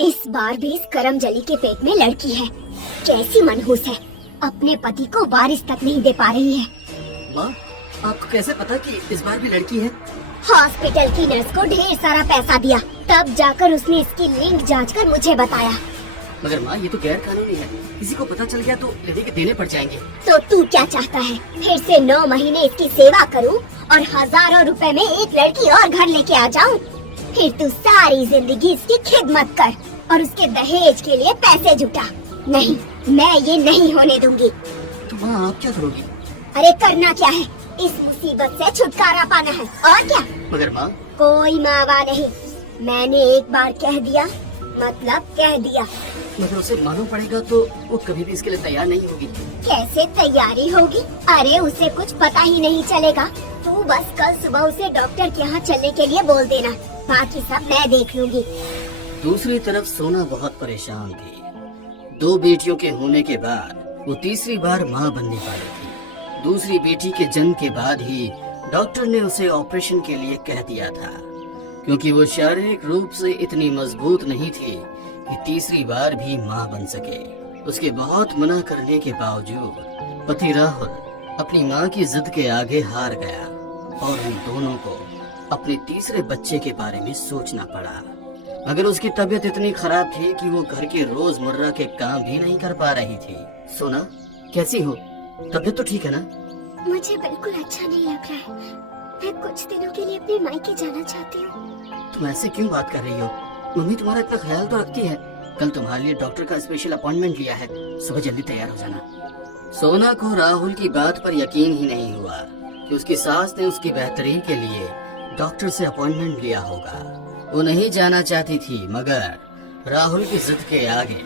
इस बार भी इस करमजली के पेट में लड़की है। कैसी मनहूस है, अपने पति को वारिस तक नहीं दे पा रही है। माँ, आपको कैसे पता कि इस बार भी लड़की है? हॉस्पिटल की नर्स को ढेर सारा पैसा दिया, तब जाकर उसने इसकी लिंक जांच कर मुझे बताया। मगर माँ, ये तो गैर कानूनी है, किसी को पता चल गया तो लड़की के देने पड़ जाएंगे। तो तू क्या चाहता है, फिर से 9 महीने इसकी सेवा करूं और हजारों रुपए में एक लड़की और घर लेके आ जाऊं? फिर तू सारी जिंदगी इसकी खिदमत कर और उसके दहेज के लिए पैसे जुटा। नहीं, मैं ये नहीं होने दूंगी। तो माँ, आप क्या करोगी? अरे करना क्या है, इस मुसीबत से छुटकारा पाना है, और क्या। मगर माँ, कोई मावा नहीं, मैंने एक बार कह दिया मतलब कह दिया। मगर उसे मालूम पड़ेगा तो वो कभी भी इसके लिए तैयार नहीं होगी। कैसे तैयारी होगी? अरे उसे कुछ पता ही नहीं चलेगा। तू बस कल सुबह उसे डॉक्टर के यहाँ चलने के लिए बोल देना, बाकी सब मैं देख लूंगी। दूसरी तरफ सोना बहुत परेशान थी। 2 बेटियों के होने के बाद वो तीसरी बार माँ बनने वाली थी। दूसरी बेटी के जन्म के बाद ही डॉक्टर ने उसे ऑपरेशन के लिए कह दिया था, क्योंकि वो शारीरिक रूप से इतनी मजबूत नहीं थी कि तीसरी बार भी माँ बन सके। उसके बहुत मना करने के बावजूद पति राहुल अपनी माँ की जिद के आगे हार गया और उन दोनों को अपने तीसरे बच्चे के बारे में सोचना पड़ा। मगर उसकी तबीयत इतनी खराब थी कि वो घर के रोजमर्रा के काम भी नहीं कर पा रही थी। सोना, कैसी हो? तबीयत तो ठीक है ना? मुझे बिल्कुल अच्छा नहीं लग रहा है, मैं कुछ दिनों के लिए अपने मायके जाना चाहती हूँ। तुम ऐसे क्यों बात कर रही हो? मम्मी तुम्हारा इतना ख्याल तो रखती है। कल तुम्हारे लिए डॉक्टर का स्पेशल अपॉइंटमेंट लिया है, सुबह जल्दी तैयार हो जाना। सोना को राहुल की बात पर यकीन ही नहीं हुआ कि उसकी सास ने उसकी बेहतरी के लिए डॉक्टर से अपॉइंटमेंट लिया होगा। वो नहीं जाना चाहती थी, मगर राहुल की जिद के आगे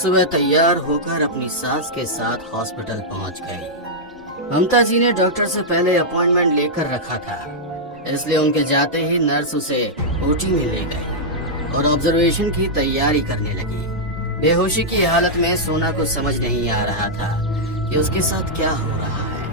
सुबह तैयार होकर अपनी सास के साथ हॉस्पिटल पहुंच गई। ममता जी ने डॉक्टर से पहले अपॉइंटमेंट लेकर रखा था, इसलिए उनके जाते ही नर्स उसे ओटी में ले गई और ऑब्जर्वेशन की तैयारी करने लगी। बेहोशी की हालत में सोना को समझ नहीं आ रहा था कि उसके साथ क्या हो रहा है,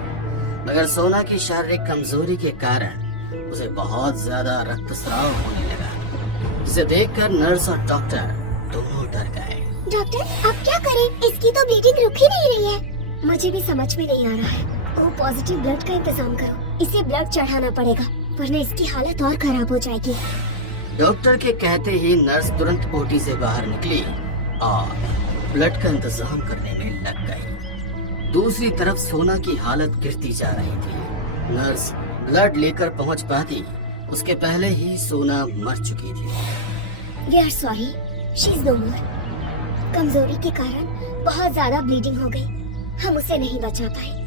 मगर सोना की शारीरिक कमजोरी के कारण उसे बहुत ज्यादा रक्तस्राव होने लगा, जिसे देखकर नर्स और डॉक्टर दोनों डर गए। डॉक्टर, अब क्या करें? इसकी तो ब्लीडिंग रुक ही नहीं रही है। मुझे भी समझ में नहीं आ रहा है। ओ पॉजिटिव ब्लड का इंतजाम करो, इसे ब्लड चढ़ाना पड़ेगा वरना इसकी हालत और खराब हो जाएगी। डॉक्टर के कहते ही नर्स तुरंत ओटी से बाहर निकली और ब्लड का इंतजाम करने में लग गई। दूसरी तरफ सोना की हालत गिरती जा रही थी। नर्स ब्लड लेकर पहुंच पाती उसके पहले ही सोना मर चुकी थी। We are sorry, she is no more. कमजोरी के कारण बहुत ज्यादा ब्लीडिंग हो गई, हम उसे नहीं बचा पाए।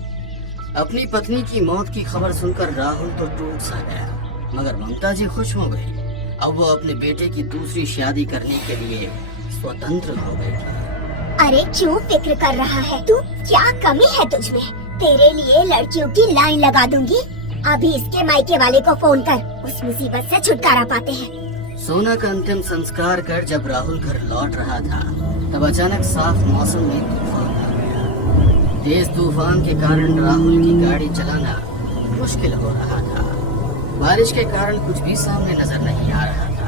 अपनी पत्नी की मौत की खबर सुनकर राहुल तो टूट सा गया, मगर ममता जी खुश हो गई। अब वो अपने बेटे की दूसरी शादी करने के लिए स्वतंत्र हो गई थी। अरे क्यों फिक्र कर रहा है तू? क्या कमी है तुझमें? तेरे लिए लड़कियों की लाइन लगा दूंगी। अभी इसके मायके वाले को फोन कर, उस मुसीबत से छुटकारा पाते हैं। सोना का अंतिम संस्कार कर जब राहुल घर लौट रहा था, तब अचानक साफ मौसम में तूफान आ गया। तेज तूफान के कारण राहुल की गाड़ी चलाना मुश्किल हो रहा था। बारिश के कारण कुछ भी सामने नजर नहीं आ रहा था।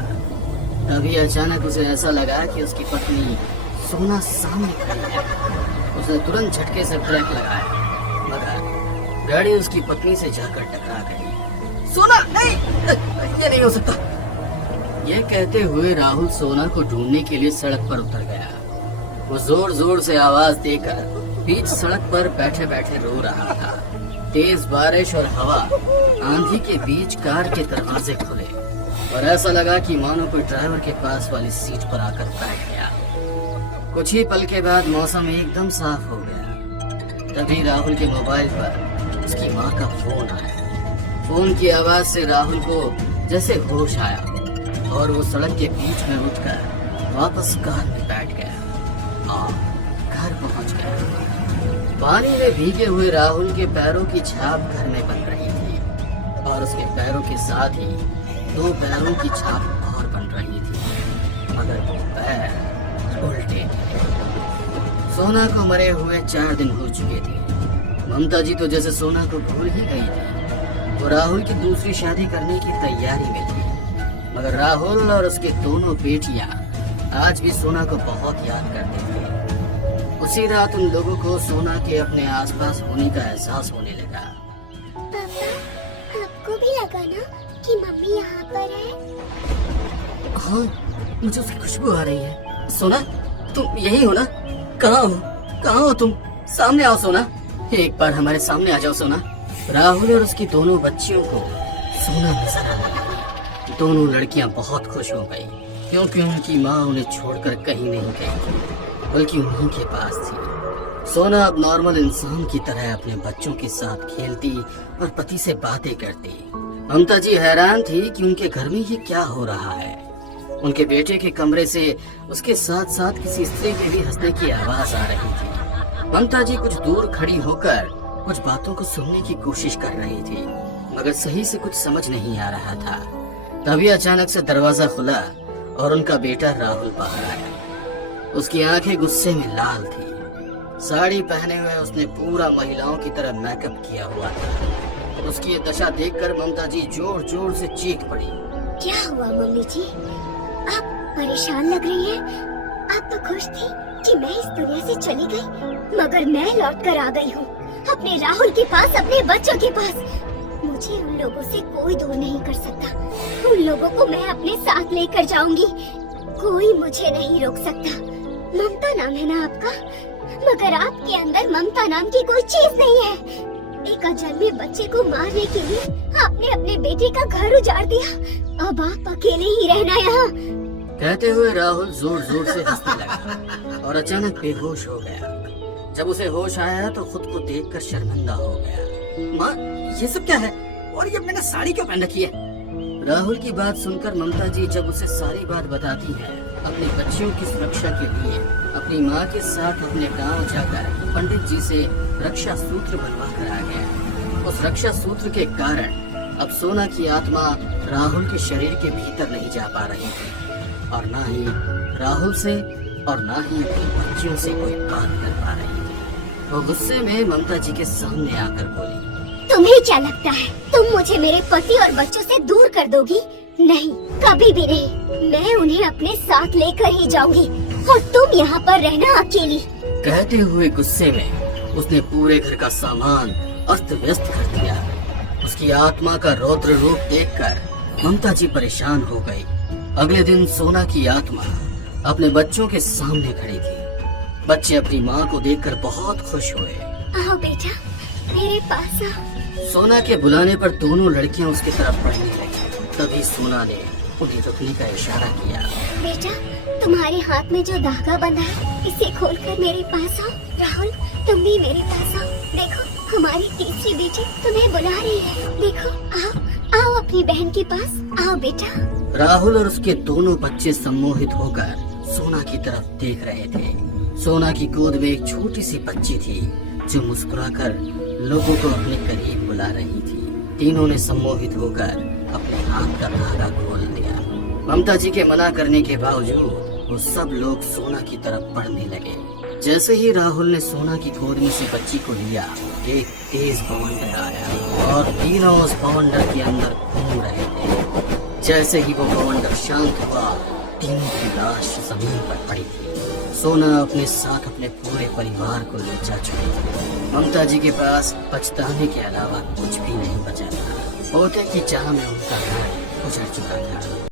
तभी अचानक उसे ऐसा लगा कि उसकी पत्नी सोना सामने खड़ी है। उसने तुरंत झटके से ब्रेक लगाया, मगर गाड़ी उसकी पत्नी से जाकर टकरा गई। सोना, नहीं, ये नहीं हो सकता। ये कहते हुए राहुल सोना को ढूंढने के लिए सड़क पर उतर गया। वो जोर जोर से आवाज देकर बीच सड़क पर बैठे बैठे रो रहा था। तेज बारिश और हवा आंधी के बीच कार के दरवाजे खुले और ऐसा लगा कि मानो कोई ड्राइवर के पास वाली सीट पर आकर बैठ गया। कुछ ही पल के बाद मौसम एकदम साफ हो गया। तभी राहुल के मोबाइल पर उसकी माँ का फोन आया। फोन की आवाज से राहुल को जैसे होश आया और वो सड़क के बीच में उठकर वापस कार में बैठ गया और घर पहुंच गया। पानी में भीगे हुए राहुल के पैरों की छाप घर में बन रही थी और उसके पैरों के साथ ही 2 पैरों की छाप और बन रही थी, मगर वो पैर उल्टे थे। सोना को मरे हुए 4 दिन हो चुके थे। ममता जी तो जैसे सोना को भूल ही गई थी। वो राहुल की दूसरी शादी करने की तैयारी में थी, मगर राहुल और उसके दोनों बेटियां आज भी सोना को बहुत याद करते थे। उसी रात उन लोगों को सोना के अपने आसपास होने का एहसास होने लगा। पापा, आपको भी लगा ना कि मम्मी यहाँ पर है? हाँ, मुझे उसकी खुशबू आ रही है। सोना, तुम यही हो ना? कहाँ हो तुम? सामने आओ सोना, एक बार हमारे सामने आ जाओ सोना। राहुल और उसकी दोनों बच्चियों को सोना नजर आने लगी। दोनों लड़कियां बहुत खुश हो गई क्योंकि उनकी माँ उन्हें छोड़कर कहीं नहीं गई थी, बल्कि उन्हीं के पास थी। सोना अब नॉर्मल इंसान की तरह अपने बच्चों के साथ खेलती और पति से बातें करती। ममता जी हैरान थी कि उनके घर में ये क्या हो रहा है। उनके बेटे के कमरे से उसके साथ साथ किसी स्त्री के भी हंसने की आवाज आ रही थी। ममता जी कुछ दूर खड़ी होकर कुछ बातों को सुनने की कोशिश कर रही थी, मगर सही से कुछ समझ नहीं आ रहा था। तभी अचानक से दरवाजा खुला और उनका बेटा राहुल बाहर आया। उसकी आंखें गुस्से में लाल थी। साड़ी पहने हुए उसने पूरा महिलाओं की तरह मेकअप किया हुआ था। उसकी ये दशा देखकर ममता जी जोर जोर से चीख पड़ी। क्या हुआ मम्मी जी? आप परेशान लग रही हैं। आप तो खुश थी कि मैं इस दुनिया से चली गई, मगर मैं लौट कर आ गई हूँ अपने राहुल के पास, अपने बच्चों के पास। मुझे उन लोगों से कोई दूर नहीं कर सकता। उन लोगों को मैं अपने साथ लेकर जाऊंगी। कोई मुझे नहीं रोक सकता। ममता नाम है ना आपका, मगर आपके अंदर ममता नाम की कोई चीज नहीं है। एक अजन्मे बच्चे को मारने के लिए आपने अपने बेटे का घर उजाड़ दिया। अब आप अकेले ही रहना यहाँ। कहते हुए राहुल जोर जोर से हंसने लगा और अचानक बेहोश हो गया। जब उसे होश आया तो खुद को देखकर शर्मिंदा हो गया। माँ, ये सब क्या है? और ये मैंने साड़ी क्यों पहन रखी है? राहुल की बात सुनकर ममता जी जब उसे सारी बात बताती है, अपनी बच्चियों की सुरक्षा के लिए अपनी माँ के साथ अपने गांव जाकर पंडित जी से रक्षा सूत्र बनवा कर आ गया। उस रक्षा सूत्र के कारण अब सोना की आत्मा राहुल के शरीर के भीतर नहीं जा पा रही थी और ना ही राहुल से और ना ही अपनी बच्चियों से कोई बात कर पा रही थी। वो गुस्से में ममता जी के सामने आकर बोली, तुम्हें क्या लगता है तुम मुझे मेरे पति और बच्चों से दूर कर दोगी? नहीं, कभी भी नहीं। मैं उन्हें अपने साथ लेकर ही जाऊंगी और तुम यहाँ पर रहना अकेली। कहते हुए गुस्से में उसने पूरे घर का सामान अस्त व्यस्त कर दिया। उसकी आत्मा का रौद्र रूप देखकर ममता जी परेशान हो गई। अगले दिन सोना की आत्मा अपने बच्चों के सामने खड़ी थी। बच्चे अपनी माँ को देखकर बहुत खुश हुए। आओ बेटा, मेरे पास आओ। सोना के बुलाने पर दोनों लड़कियां उसकी तरफ बढ़ने लगी। तभी सोना ने उन्हें रुकने का इशारा किया। बेटा, तुम्हारे हाथ में जो धागा बंधा है, इसे खोलकर मेरे पास आओ। राहुल, तुम भी मेरे पास आओ। देखो, हमारी तीसरी बेटी तुम्हें बुला रही है। देखो, आओ आओ अपनी बहन के पास आओ बेटा। राहुल और उसके दोनों बच्चे सम्मोहित होकर सोना की तरफ देख रहे थे। सोना की गोद में एक छोटी सी बच्ची थी जो मुस्कुराकर लोगों को अपने करीब बुला रही थी। तीनों ने सम्मोहित होकर अपने हाथ का धागा खोल दिया। ममता जी के मना करने के बावजूद वो सब लोग सोना की तरफ बढ़ने लगे। जैसे ही राहुल ने सोना की गोद में से बच्ची को लिया, एक तेज बवंडर आया और तीनों उस बवंडर के अंदर घूम रहे थे। जैसे ही वो बवंडर शांत हुआ, तीनों की लाश जमीन पर पड़ी थी। सोना अपने साथ अपने पूरे परिवार को ले जा चुकी थी। ममता जी के पास पछताने के अलावा कुछ भी नहीं बचा था। पोते की चाह में उनका घर गुजर चुका था।